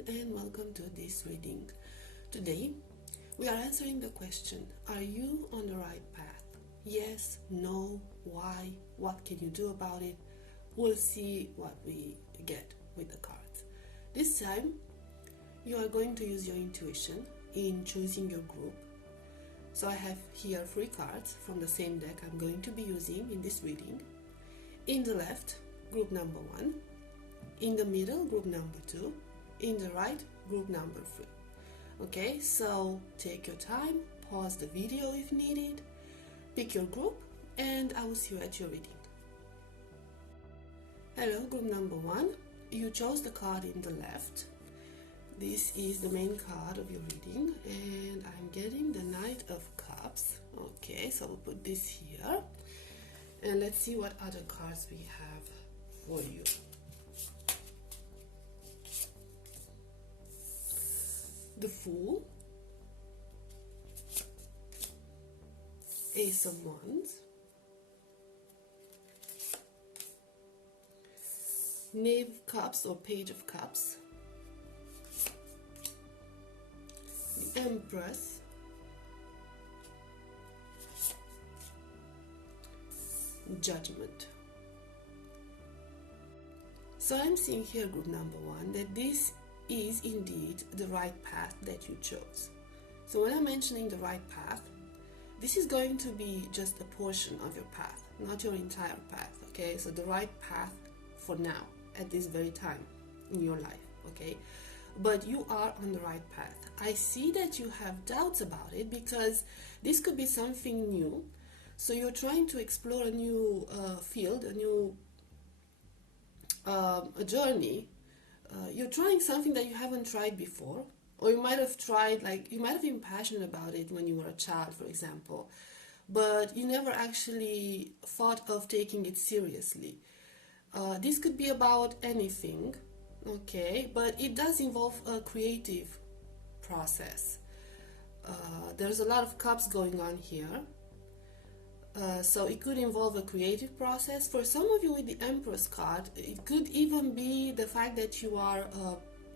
everyone, and welcome to this reading. Today we are answering the question, are you on the right path? Yes, no, why, what can you do about it? We'll see what we get with the cards. This time you are going to use your intuition in choosing your group. So I have here 3 cards from the same deck I'm going to be using in this reading. In the left, group number 1. In the middle, group number 2. In the right, group number 3. Okay, so take your time, pause the video if needed, pick your group, and I will see you at your reading. Hello, group number 1. You chose the card in the left. This is the main card of your reading, and I'm getting the Knight of Cups. Okay, so we'll put this here, and let's see what other cards we have for you. The Fool, Ace of Wands, Knave of Cups or Page of Cups, the Empress, Judgment. So I'm seeing here, group number 1, that this is indeed the right path that you chose. So when I'm mentioning the right path, this is going to be just a portion of your path, not your entire path, okay? So the right path for now, at this very time in your life, okay? But you are on the right path. I see that you have doubts about it because this could be something new. So you're trying to explore a new field, a new a journey. You're trying something that you haven't tried before, or you might have tried, like you might have been passionate about it when you were a child, for example, but you never actually thought of taking it seriously. This could be about anything, okay, but it does involve a creative process. There's a lot of cups going on here. So it could involve a creative process. For some of you with the Empress card, it could even be the fact that you are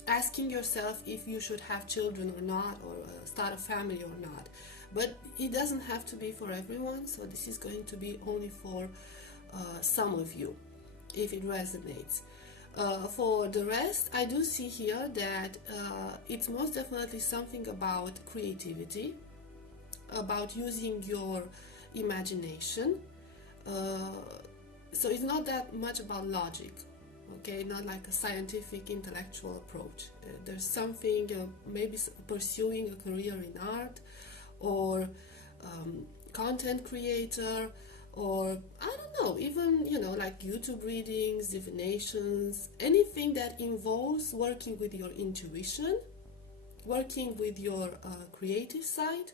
asking yourself if you should have children or not, or start a family or not. But it doesn't have to be for everyone, so this is going to be only for some of you, if it resonates. For the rest, I do see here that it's most definitely something about creativity, about using your imagination. So it's not that much about logic, okay, not like a scientific intellectual approach. There's something, maybe pursuing a career in art, or content creator, or I don't know, even, you know, like YouTube readings, divinations, anything that involves working with your intuition, working with your creative side,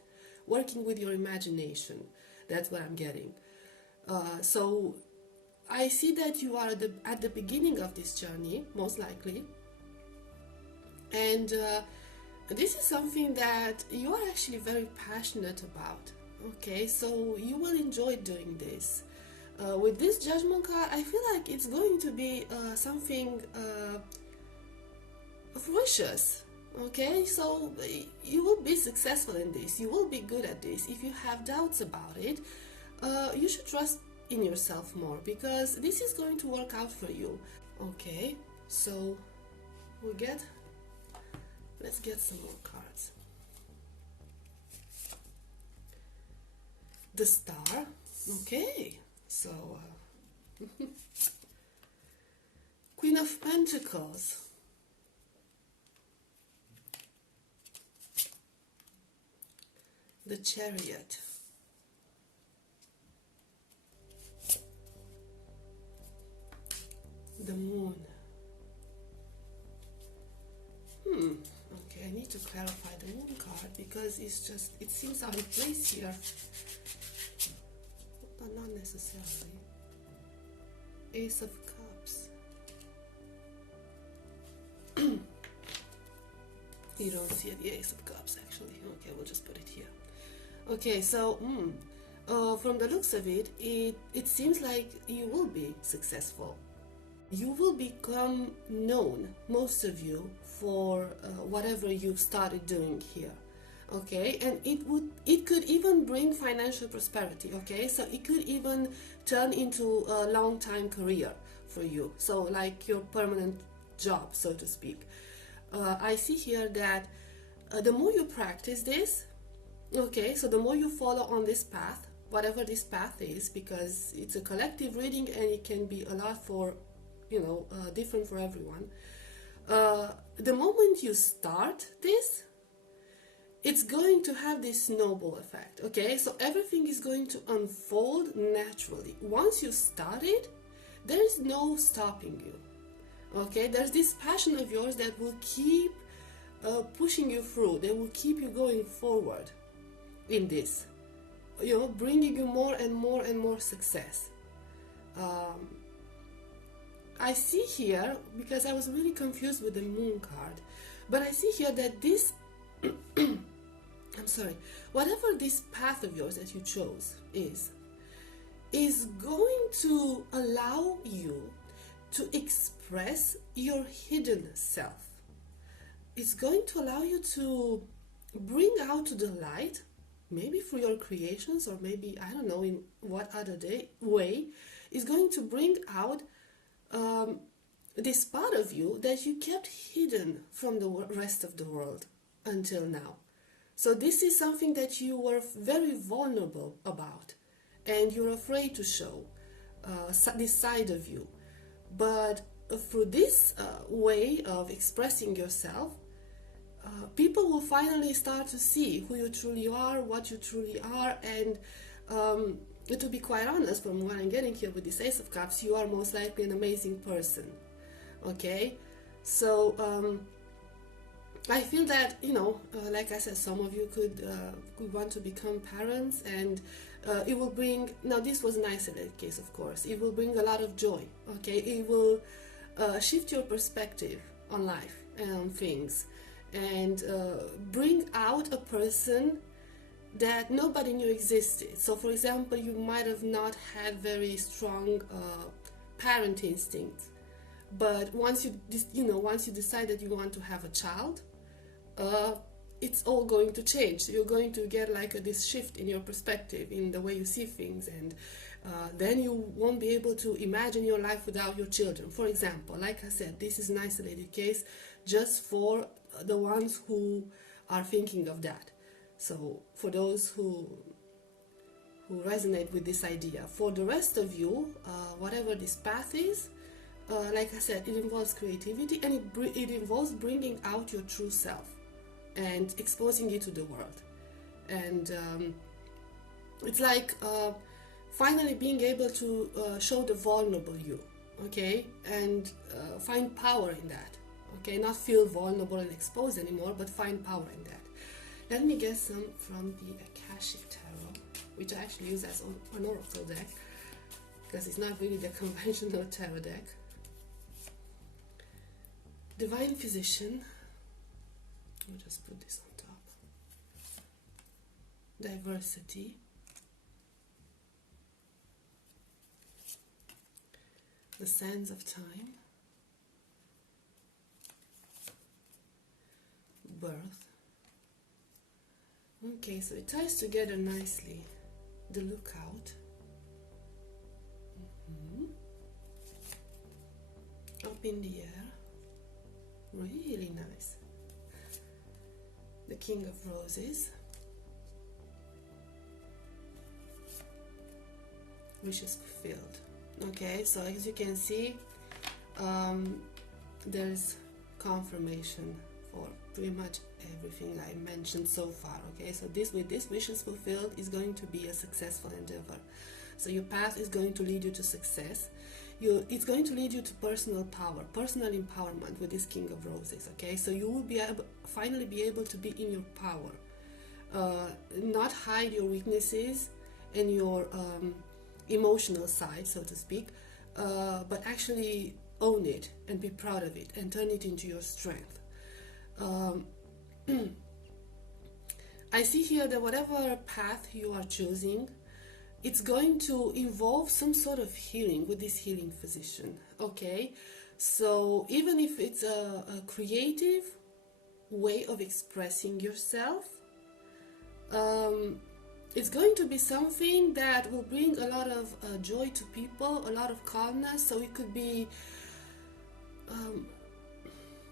working with your imagination. That's what I'm getting. So I see that you are at the beginning of this journey, most likely. And this is something that you are actually very passionate about. Okay, so you will enjoy doing this. With this Judgment card, I feel like it's going to be something ferocious. Okay, so you will be successful in this, you will be good at this. If you have doubts about it, you should trust in yourself more, because this is going to work out for you. Okay, so let's get some more cards. The Star. Okay, so Queen of Pentacles, the Chariot, the Moon. Okay, I need to clarify the Moon card because it seems out of place here, but not necessarily. Ace of Cups. You don't see the Ace of Cups actually. Okay, we'll just put it here. Okay, so from the looks of it, it seems like you will be successful. you will become known, most of you, for whatever you've started doing here. Okay, and it could even bring financial prosperity. Okay, so it could even turn into a long time career for you, so like your permanent job, so to speak. I see here that the more you practice this, okay, so the more you follow on this path, whatever this path is, because it's a collective reading and it can be a lot for, different for everyone. The moment you start this, it's going to have this snowball effect, okay? So everything is going to unfold naturally. Once you start it, there is no stopping you, okay? There's this passion of yours that will keep pushing you through. They will keep you going forward in this, bringing you more and more and more success. I see here, because I was really confused with the moon card, but I see here that this I'm sorry, whatever this path of yours that you chose is going to allow you to express your hidden self. It's going to allow you to bring out to the light, maybe through your creations, or maybe, I don't know, in what other way, is going to bring out this part of you that you kept hidden from the rest of the world until now. So this is something that you were very vulnerable about, and you're afraid to show this side of you. But through this way of expressing yourself, people will finally start to see who you truly are, what you truly are, and to be quite honest, from what I'm getting here with this Ace of Cups, you are most likely an amazing person. Okay? So I feel that, like I said, some of you could want to become parents, and it will bring, now this was an isolated case, of course, it will bring a lot of joy, okay? It will shift your perspective on life and on things, and bring out a person that nobody knew existed. So for example, you might have not had very strong parent instincts, but once you decide that you want to have a child, it's all going to change. You're going to get like this shift in your perspective, in the way you see things, and then you won't be able to imagine your life without your children. For example, like I said, this is an isolated case just for the ones who are thinking of that. So for those who resonate with this idea, for the rest of you, whatever this path is, like I said, it involves creativity, and it involves bringing out your true self and exposing it to the world. And it's like finally being able to show the vulnerable you, okay, and find power in that, okay, not feel vulnerable and exposed anymore, but find power in that. Let me get some from the Akashic Tarot, which I actually use as an oracle deck, because it's not really the conventional tarot deck. Divine Physician, we'll just put this on top. Diversity. The Sands of Time. Birth. Okay, so it ties together nicely. The Lookout. Up in the air. Really nice. The King of Roses. Wishes fulfilled. Okay, so as you can see, there's confirmation for pretty much everything I mentioned so far. Okay, so this wishes fulfilled is going to be a successful endeavor. So your path is going to lead you to success. It's going to lead you to personal power, personal empowerment with this King of Roses. Okay, so you will be finally be able to be in your power, not hide your weaknesses and your emotional side, so to speak, but actually own it and be proud of it and turn it into your strength. I see here that whatever path you are choosing, it's going to involve some sort of healing with this healing physician. okay? So even if it's a creative way of expressing yourself, it's going to be something that will bring a lot of joy to people, a lot of calmness. So it could be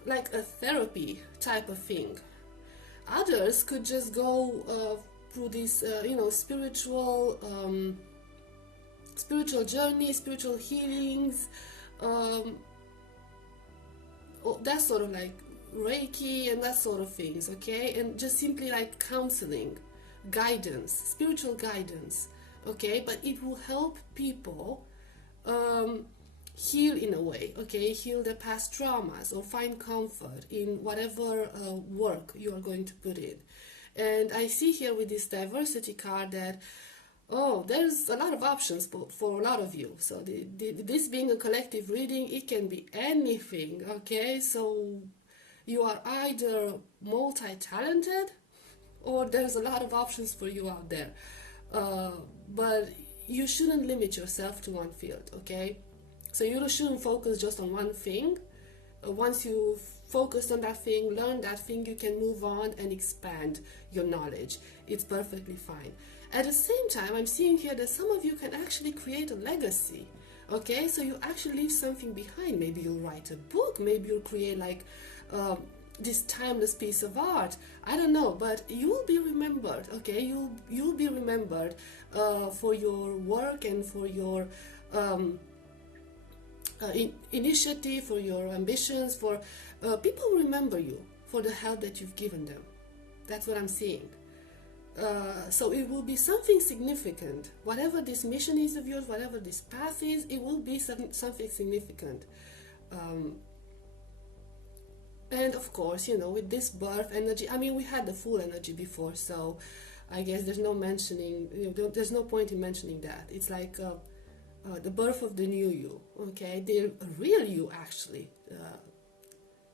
like a therapy type of thing. Others could just go through this, spiritual journey, spiritual healings, that sort of like Reiki and that sort of things, okay? And just simply like counseling, guidance, spiritual guidance, okay? But it will help people heal in a way, okay? Heal their past traumas or find comfort in whatever work you are going to put in. And I see here with this diversity card that, oh, there's a lot of options for a lot of you. So this being a collective reading, it can be anything, okay? So you are either multi-talented or there's a lot of options for you out there. But you shouldn't limit yourself to one field, okay? So you shouldn't focus just on one thing. Once you've focused on that thing, learn that thing, you can move on and expand your knowledge. It's perfectly fine. At the same time, I'm seeing here that some of you can actually create a legacy. Okay, so you actually leave something behind. Maybe you'll write a book, maybe you'll create like this timeless piece of art. I don't know, but you will be remembered. Okay, you'll be remembered for your work and for your initiative, for your ambitions. For people remember you for the help that you've given them. That's what I'm seeing. So it will be something significant. Whatever this mission is of yours, whatever this path is, it will be something significant. And of course, with this birth energy, I mean, we had the full energy before, so I guess there's no mentioning, there's no point in mentioning that. It's like the birth of the new you, okay? The real you, actually,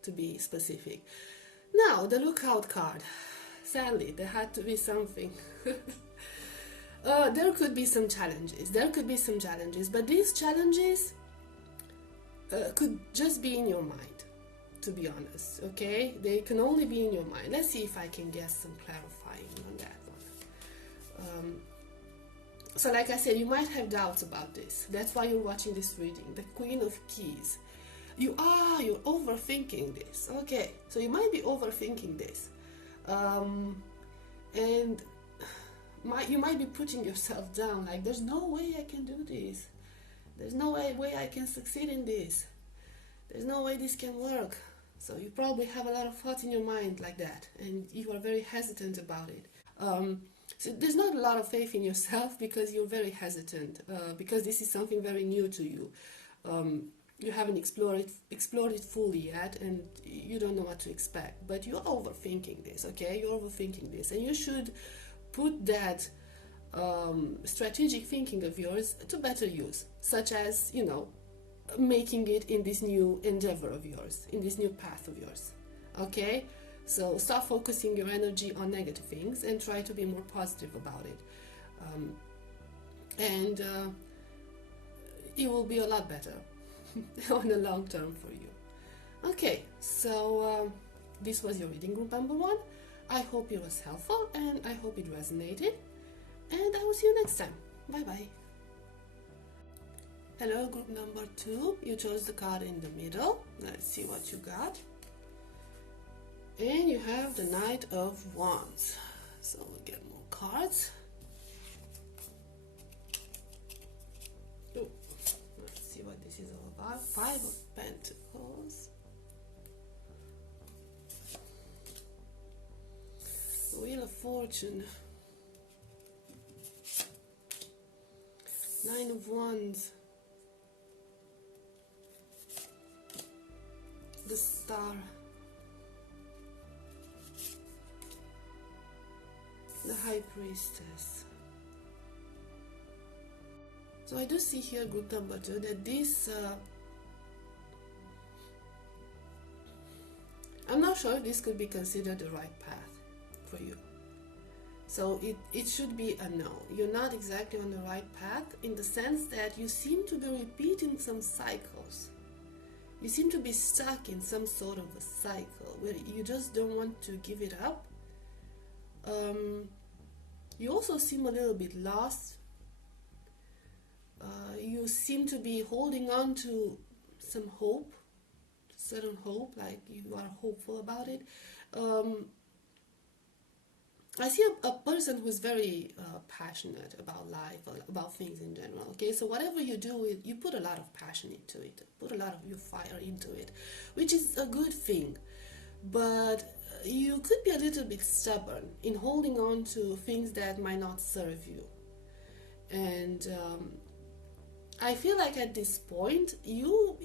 to be specific. Now, the lookout card. Sadly, there had to be something. There could be some challenges. But these challenges could just be in your mind, to be honest, okay? They can only be in your mind. Let's see if I can get some clarifying on that one. So like I said, you might have doubts about this. That's why you're watching this reading. The Queen of Keys. You're overthinking this. Okay, so you might be overthinking this. And you might be putting yourself down, like there's no way I can do this, there's no way I can succeed in this, there's no way this can work. So you probably have a lot of thoughts in your mind like that, and you are very hesitant about it. So there's not a lot of faith in yourself because you're very hesitant, because this is something very new to you. You haven't explored it fully yet, and you don't know what to expect. But you're overthinking this, okay? You're overthinking this, and you should put that strategic thinking of yours to better use, such as, making it in this new endeavor of yours, in this new path of yours, okay? So stop focusing your energy on negative things and try to be more positive about it. And it will be a lot better on the long term for you. Okay, so this was your reading group number 1. I hope it was helpful and I hope it resonated, and I will see you next time. Bye bye. Hello, group number 2. You chose the card in the middle. Let's see what you got. And you have the Knight of Wands. So we'll get more cards. Let's see what this is all about. 5 of Pentacles. Wheel of Fortune. 9 of Wands. The Star. The High Priestess. So I do see here, group number 2, that this I'm not sure if this could be considered the right path for you. So it should be a no. You're not exactly on the right path, in the sense that you seem to be repeating some cycles. You seem to be stuck in some sort of a cycle where you just don't want to give it up. You also seem a little bit lost. You seem to be holding on to some hope, certain hope, like you are hopeful about it. I see a person who's very passionate about life, about things in general. Okay, so whatever you do, you put a lot of passion into it, put a lot of your fire into it, which is a good thing. But you could be a little bit stubborn in holding on to things that might not serve you. And I feel like at this point, you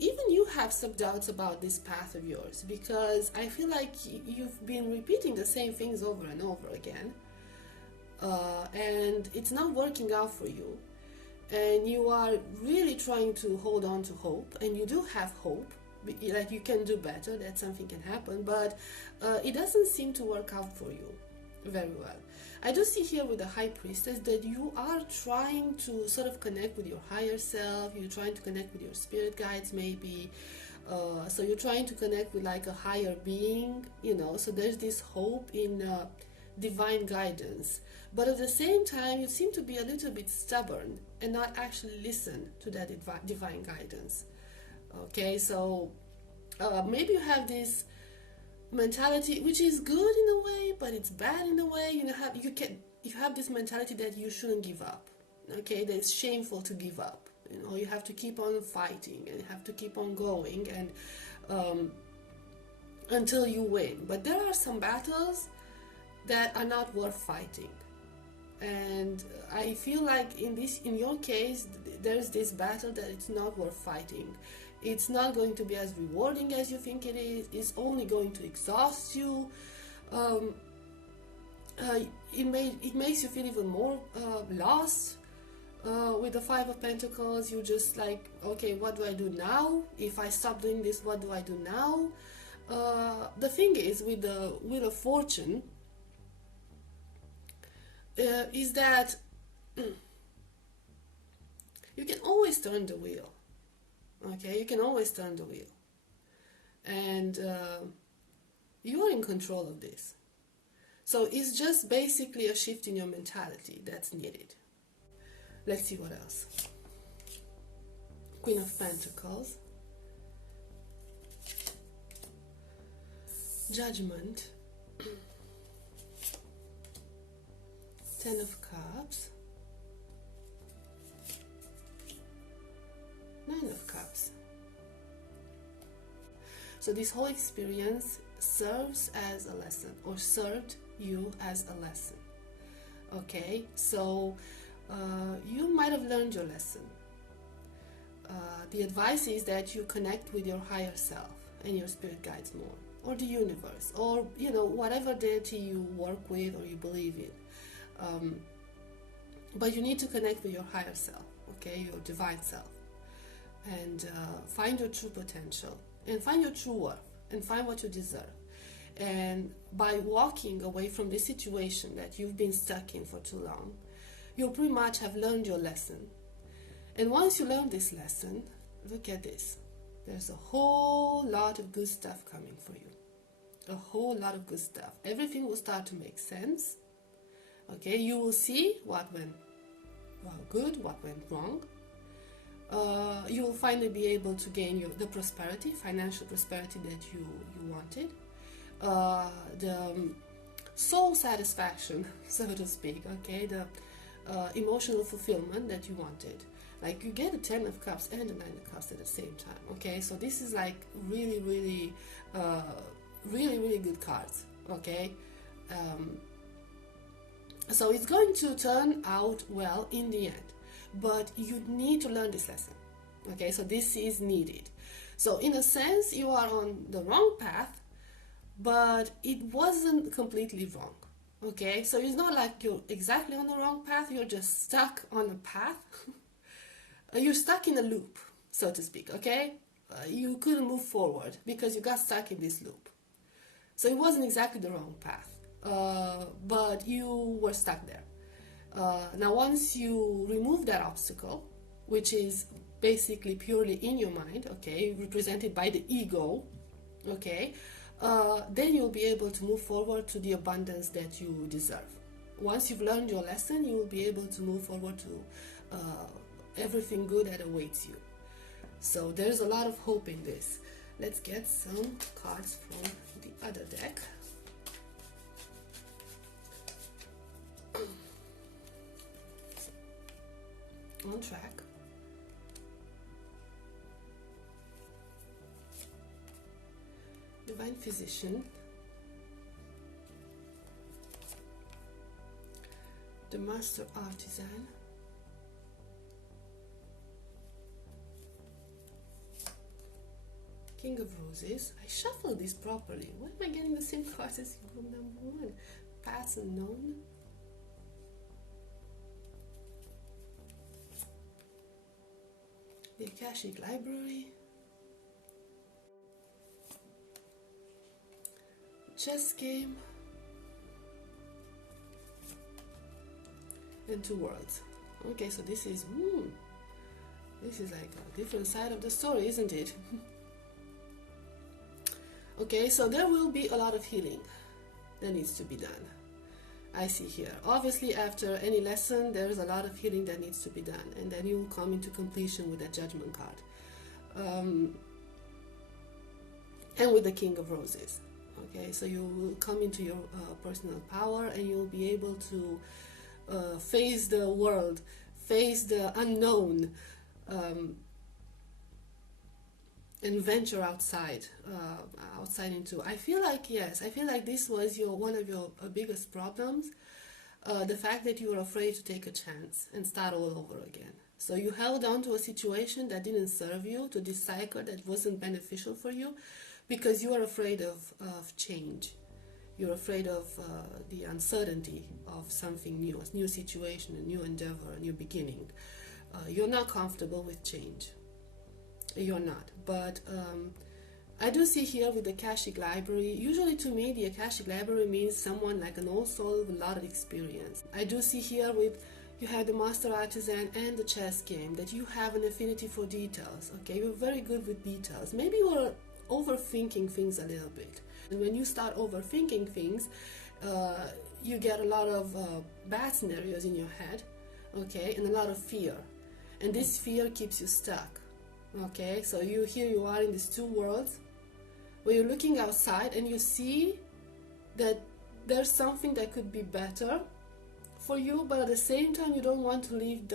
have some doubts about this path of yours, because I feel like you've been repeating the same things over and over again, and it's not working out for you. And you are really trying to hold on to hope, and you do have hope, like you can do better, that something can happen, but it doesn't seem to work out for you very well. I do see here with the High Priestess that you are trying to sort of connect with your higher self. You're trying to connect with your spirit guides, maybe. So you're trying to connect with like a higher being, so there's this hope in divine guidance. But at the same time, you seem to be a little bit stubborn and not actually listen to that divine guidance. Okay, so maybe you have this mentality which is good in a way, but it's bad in a way. You have this mentality that you shouldn't give up. Okay, that it's shameful to give up. You have to keep on fighting and you have to keep on going and until you win. But there are some battles that are not worth fighting. And I feel like in your case, there's this battle that it's not worth fighting. It's not going to be as rewarding as you think it is. It's only going to exhaust you. It makes you feel even more lost. With the Five of Pentacles, you're just like, okay, what do I do now? If I stop doing this, what do I do now? The thing is, with the Wheel of Fortune, is that you can always turn the wheel. Okay, you can always turn the wheel, and you are in control of this. So it's just basically a shift in your mentality that's needed. Let's see what else. Queen of Pentacles, Judgment, Ten of Cups, Nine of Cups. So this whole experience serves as a lesson, or served you as a lesson. Okay, so you might have learned your lesson. The advice is that you connect with your higher self and your spirit guides more, or the universe, or whatever deity you work with or you believe in. But you need to connect with your higher self, okay, your divine self, and find your true potential, and find your true worth, and find what you deserve. And by walking away from this situation that you've been stuck in for too long, you'll pretty much have learned your lesson. And once you learn this lesson, look at this. There's a whole lot of good stuff coming for you. A whole lot of good stuff. Everything will start to make sense. Okay, you will see what went good, what went wrong. You will finally be able to gain the prosperity, financial prosperity that you wanted. The soul satisfaction, so to speak, okay, the emotional fulfillment that you wanted. Like you get the Ten of Cups and the Nine of Cups at the same time, okay? So this is like really, really, really good cards, okay? So it's going to turn out well in the end, but you need to learn this lesson, okay? So this is needed. So in a sense, you are on the wrong path, but it wasn't completely wrong, okay? So it's not like you're exactly on the wrong path, you're just stuck on a path. You're stuck in a loop, so to speak, okay? You couldn't move forward because you got stuck in this loop. So it wasn't exactly the wrong path, but you were stuck there. Now once you remove that obstacle, which is basically purely in your mind, okay, represented by the ego, okay, then you'll be able to move forward to the abundance that you deserve. Once you've learned your lesson, you will be able to move forward to everything good that awaits you. So there's a lot of hope in this. Let's get some cards from the other deck. On track. Divine Physician. The Master Artisan. King of Roses. I shuffled this properly. Why am I getting the same cards as group number 1? Paths Unknown. The Akashic Library. Chess Game. And Two Worlds. Okay, so this is like a different side of the story, isn't it? Okay, so there will be a lot of healing that needs to be done. I see here. Obviously, after any lesson, there is a lot of healing that needs to be done, and then you will come into completion with that Judgment card. And with the King of Roses. Okay, so you will come into your personal power, and you will be able to face the world, face the unknown, and venture outside into. I feel like this was one of your biggest problems, the fact that you were afraid to take a chance and start all over again. So you held on to a situation that didn't serve you, to this cycle that wasn't beneficial for you, because you are afraid of change. You're afraid of the uncertainty of something new, a new situation, a new endeavor, a new beginning. You're not comfortable with change. You're not. But I do see here with the Akashic Library, usually to me the Akashic Library means someone like an old soul with a lot of experience. I do see here with, you have the Master Artisan and the Chess Game, that you have an affinity for details. Okay, you're very good with details. Maybe you're overthinking things a little bit. And when you start overthinking things, you get a lot of bad scenarios in your head, okay, and a lot of fear. And this fear keeps you stuck. Okay, so here you are in these two worlds where you're looking outside and you see that there's something that could be better for you, but at the same time you don't want to leave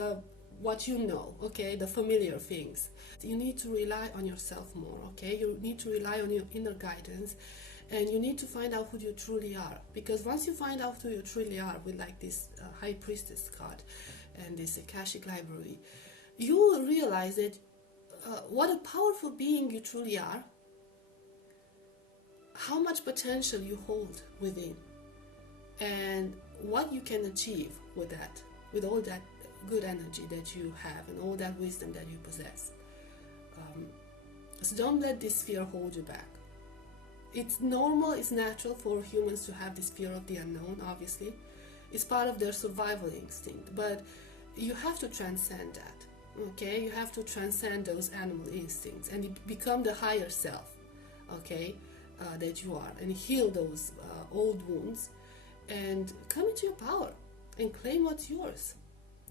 what you know, okay, the familiar things. You need to rely on yourself more, okay? You need to rely on your inner guidance, and you need to find out who you truly are, because once you find out who you truly are with like this High Priestess card and this Akashic Library, you will realize that what a powerful being you truly are, how much potential you hold within, and what you can achieve with that, with all that good energy that you have and all that wisdom that you possess. So don't let this fear hold you back. It's normal, it's natural for humans to have this fear of the unknown, obviously. It's part of their survival instinct, but you have to transcend that. Okay, you have to transcend those animal instincts and become the higher self, okay, that you are, and heal those old wounds and come into your power and claim what's yours.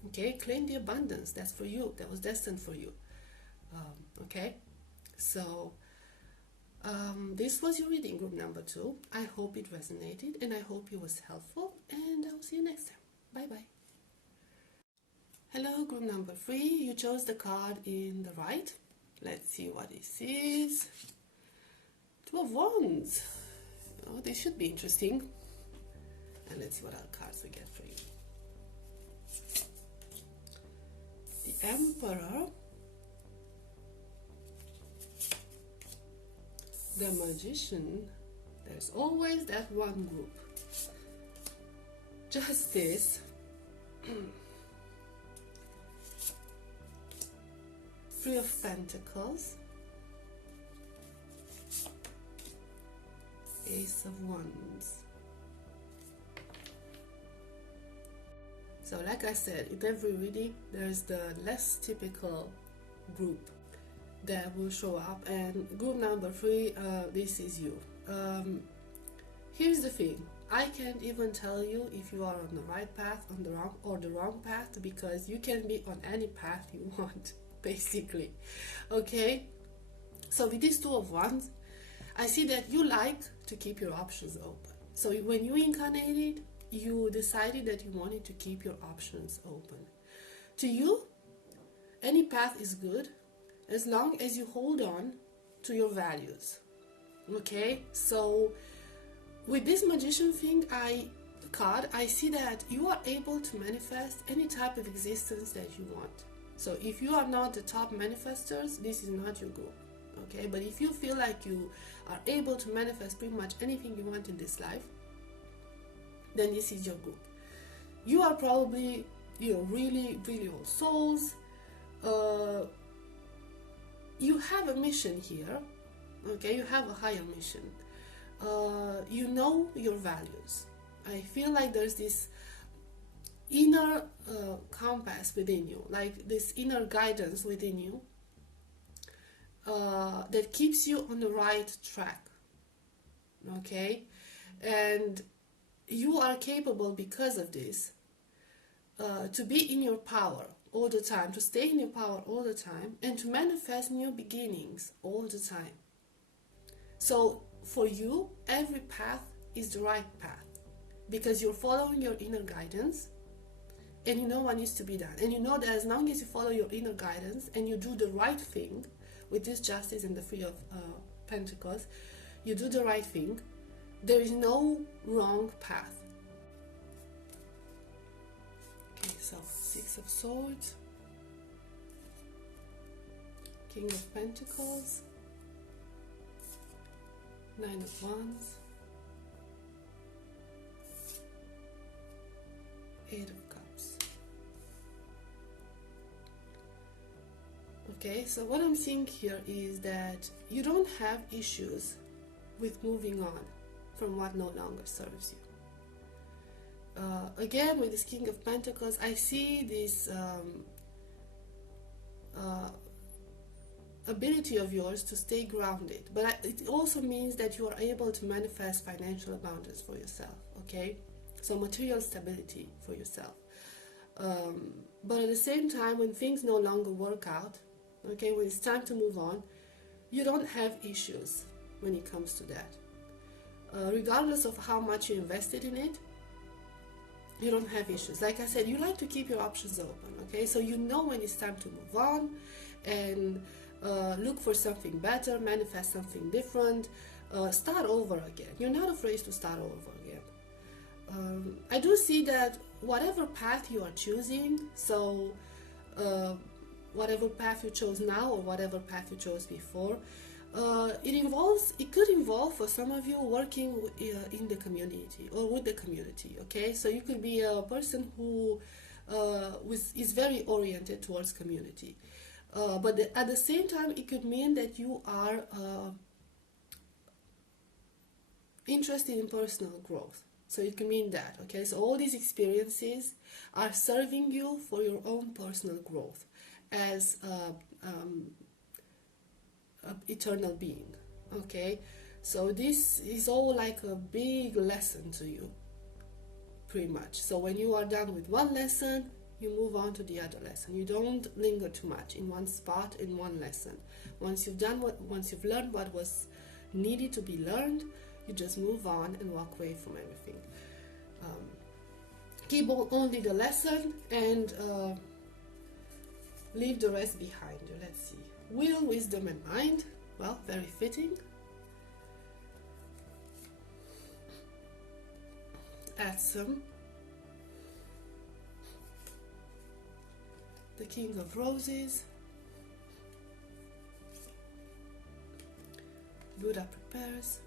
Okay, claim the abundance that's for you, that was destined for you. Okay, so this was your reading, group number 2. I hope it resonated and I hope it was helpful, and I'll see you next time. Bye bye. Hello, group number 3. You chose the card in the right. Let's see what this is. 2 of Wands. Oh, this should be interesting. And let's see what other cards we get for you. The Emperor. The Magician. There's always that one group. Justice. Three of Pentacles, Ace of Wands. So like I said, in every reading there's the less typical group that will show up. And group number 3, this is you. Here's the thing. I can't even tell you if you are on the right path, on the wrong path, because you can be on any path you want, basically. Okay? So with these 2 of Wands, I see that you like to keep your options open. So when you incarnated, you decided that you wanted to keep your options open. To you, any path is good as long as you hold on to your values. Okay? So with this magician thing I see that you are able to manifest any type of existence that you want. So if you are not the top manifestors, this is not your group. Okay? But if you feel like you are able to manifest pretty much anything you want in this life, then this is your group. You are probably, really, really old souls. You have a mission here. Okay? You have a higher mission. You know your values. I feel like there's this inner compass within you, like this inner guidance within you that keeps you on the right track. Okay? And you are capable, because of this, to be in your power all the time, to stay in your power all the time, and to manifest new beginnings all the time. So for you, every path is the right path, because you're following your inner guidance, and you know what needs to be done. And you know that as long as you follow your inner guidance and you do the right thing, with this Justice and the 3 of Pentacles, you do the right thing, there is no wrong path. Okay, so 6 of Swords, King of Pentacles, 9 of Wands, 8 of Cups. Okay, so what I'm seeing here is that you don't have issues with moving on from what no longer serves you. Again, with this King of Pentacles, I see this ability of yours to stay grounded, but it also means that you are able to manifest financial abundance for yourself. Okay, so material stability for yourself. But at the same time, when things no longer work out, okay, when it's time to move on, you don't have issues when it comes to that. Regardless of how much you invested in it, you don't have issues. Like I said, you like to keep your options open. Okay, so you know when it's time to move on and look for something better, manifest something different, start over again. You're not afraid to start over again. I do see that whatever path you are choosing, so whatever path you chose now or whatever path you chose before, it could involve for some of you working in the community or with the community. Okay, so you could be a person who is very oriented towards community. But at the same time, it could mean that you are interested in personal growth. So it can mean that, okay? So all these experiences are serving you for your own personal growth as an eternal being, okay? So this is all like a big lesson to you, pretty much. So when you are done with one lesson, you move on to the other lesson. You don't linger too much in one spot, in one lesson. Once you've learned what was needed to be learned, you just move on and walk away from everything. Keep only the lesson and leave the rest behind you. Let's see. Will, wisdom, and mind. Well, very fitting. Add some. The King of Roses. Buddha prepares.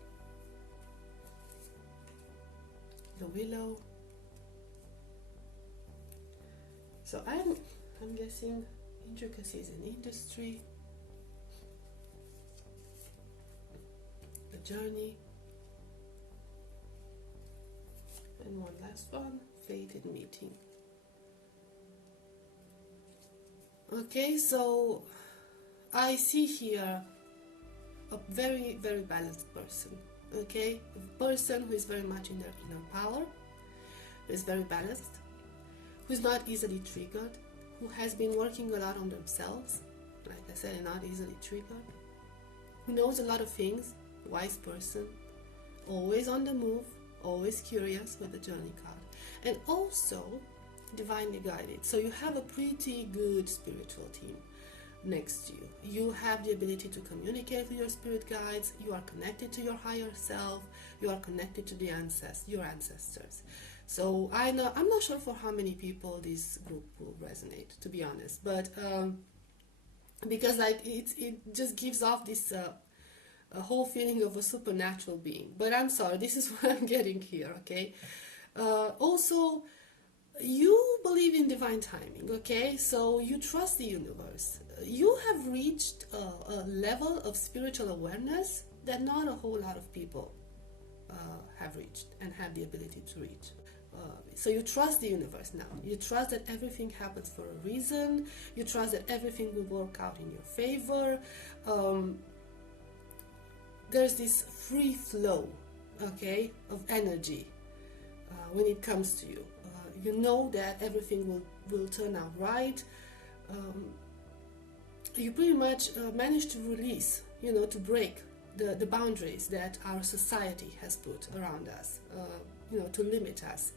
The Willow. So I'm guessing intricacies in industry. The Journey. And one last one, fated meeting. Okay, so I see here a very, very balanced person, okay? A person who is very much in their inner power, who is very balanced, who is not easily triggered, who has been working a lot on themselves, like I said, not easily triggered, who knows a lot of things, wise person, always on the move, always curious with the journey card, and also divinely guided. So you have a pretty good spiritual team next to you. You have the ability to communicate with your spirit guides, you are connected to your higher self, you are connected to the your ancestors. So I'm not sure for how many people this group will resonate, to be honest, but because like it just gives off this a whole feeling of a supernatural being. But I'm sorry, this is what I'm getting here, okay? Also, you believe in divine timing, okay? So you trust the universe. You have reached a level of spiritual awareness that not a whole lot of people have reached and have the ability to reach. So you trust the universe now. You trust that everything happens for a reason. You trust that everything will work out in your favor. There's this free flow, okay, of energy when it comes to you. You know that everything will turn out right. You pretty much manage to release, to break the boundaries that our society has put around us, to limit us.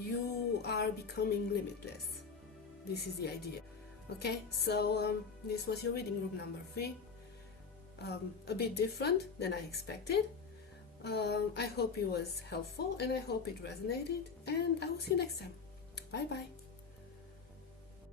You are becoming limitless. This is the idea. Okay, so this was your reading group number 3. A bit different than I expected. I hope it was helpful and I hope it resonated, and I will see you next time. Bye bye.